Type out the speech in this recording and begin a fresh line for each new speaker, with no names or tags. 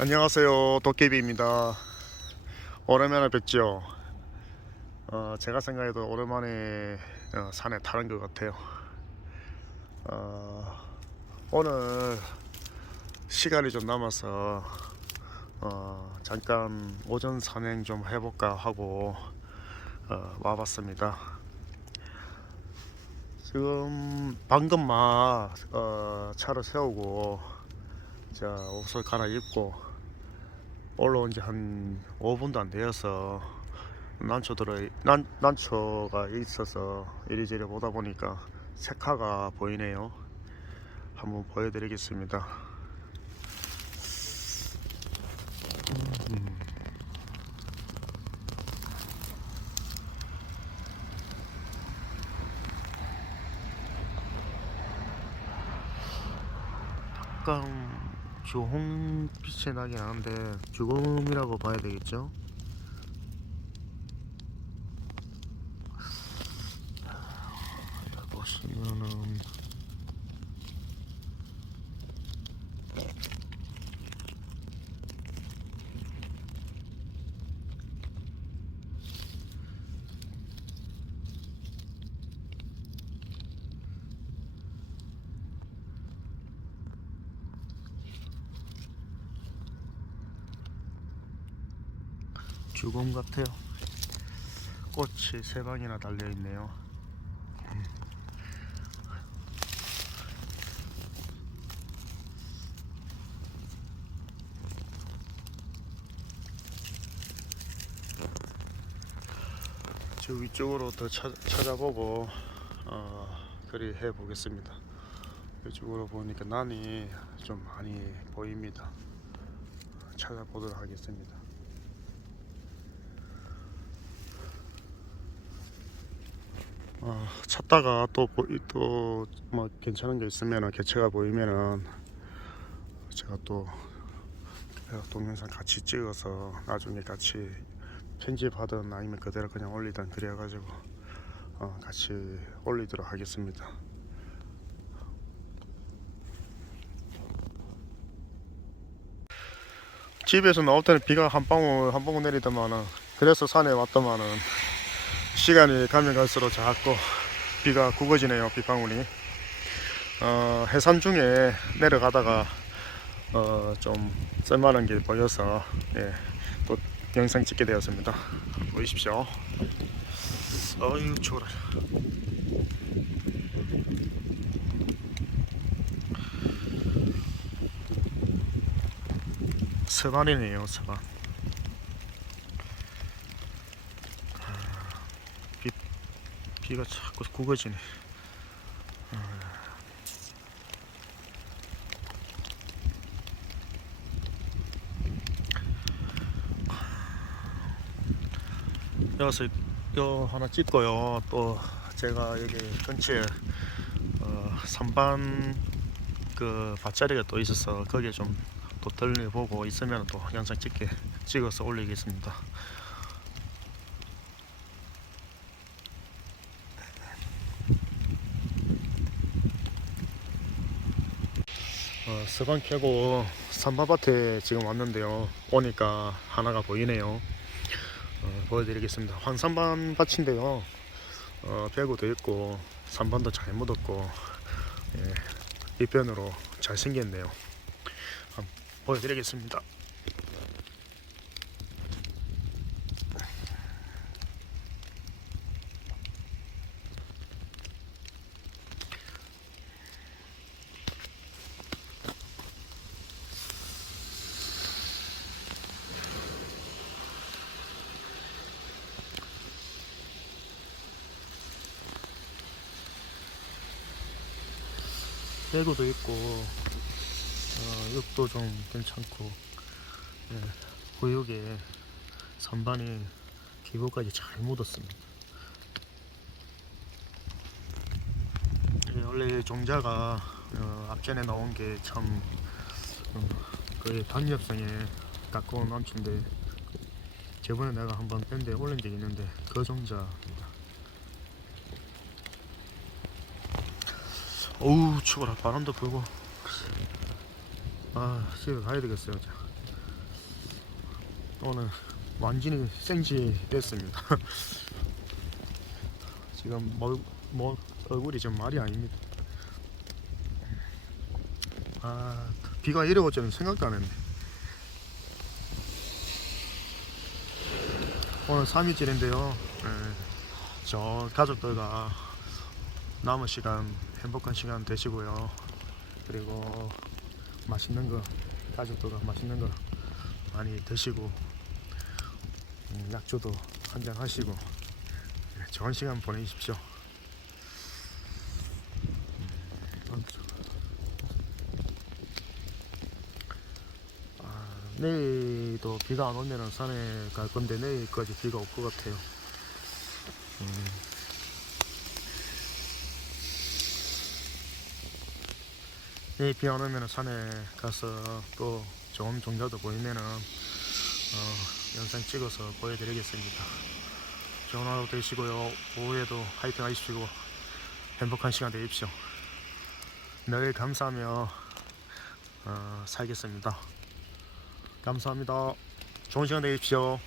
안녕하세요. 도깨비입니다. 오랜만에 뵙죠? 어, 제가 생각해도 오랜만에 어, 산에 타는 것 같아요. 어, 오늘 시간이 좀 남아서 어, 잠깐 오전 산행 좀 해볼까 하고 어, 와봤습니다. 지금 방금 막 어, 차를 세우고 자 옷을 갈아입고 올라온 지 한 5분도 안 되어서 난초 들어 난 난초가 있어서 이리저리 보다 보니까 색화가 보이네요. 한번 보여드리겠습니다. 음. 약간 주홍빛이 나긴 하는데 죽음이라고 봐야 되겠죠? 보시면은 죽음 같아요. 꽃이 세 방이나 달려 있네요. 저 위쪽으로 더 찾, 찾아보고 어, 그리 해 보겠습니다. 이쪽으로 보니까 난이 좀 많이 보입니다. 찾아보도록 하겠습니다. 어, 찾다가 또또뭐 괜찮은 게 있으면 개체가 보이면은 제가 또그 동영상 같이 찍어서 나중에 같이 편집하든 아니면 그대로 그냥 올리든 그래가지고 어, 같이 올리도록 하겠습니다. 집에서 나올 때는 비가 한 방울 한 방울 내리더만은 그래서 산에 왔더만은 시간이 가면 갈수록 자꾸 비가 굵어지네요 빗방울이. 어, 해산 중에 내려가다가 어, 좀 쓸만한 게 보여서 예, 또 영상 찍게 되었습니다. 보이십시오. 어휴 추워라. 서반이네요 서반 비가 자꾸 굵어지네. 여기서 요 하나 찍고요. 또 제가 여기 근처에 어, 산반 그 밭자리가 또 있어서 거기에 좀 또 들려보고 있으면 또 영상 찍게 찍어서 올리겠습니다. 서방 캐고 삼바밭에 지금 왔는데요. 오니까 하나가 보이네요. 어, 보여드리겠습니다. 황산반 밭인데요. 어, 배구도 있고 산반도 잘 묻었고 예, 이편으로 잘 생겼네요. 한번 보여드리겠습니다. 배구도 있고 어, 육도 좀 괜찮고 예, 구역에 선반이 기부까지 잘 묻었습니다. 예, 원래 종자가 어, 앞전에 나온 게참 어, 거의 단엽성에 가까운 암치인데 저번에 내가 한번 밴드에 올린 적이 있는데 그 종자입니다. 어우 추워라 바람도 불고 아 집에 가야 되겠어요 이제 오늘 완전히 생지 됐습니다. 지금 뭐, 뭐 얼굴이 좀 말이 아닙니다. 아 비가 이래 올 줄은 생각도 안 했네. 오늘 3일째인데요. 저 가족들과 남은 시간 행복한 시간 되시고요. 그리고 맛있는 거 가족들과 맛있는 거 많이 드시고 음, 약주도 한잔 하시고 네, 좋은 시간 보내십시오. 음, 아, 내일도 비가 안 오면 산에 갈 건데 내일까지 비가 올 것 같아요. 음. 내일 비안 오면 산에 가서 또 좋은 종자도 보이면은 어, 영상 찍어서 보여드리겠습니다. 좋은 하루 되시고요. 오후에도 화이팅 하십시오. 행복한 시간 되십시오. 늘 감사하며 어, 살겠습니다. 감사합니다. 좋은 시간 되십시오.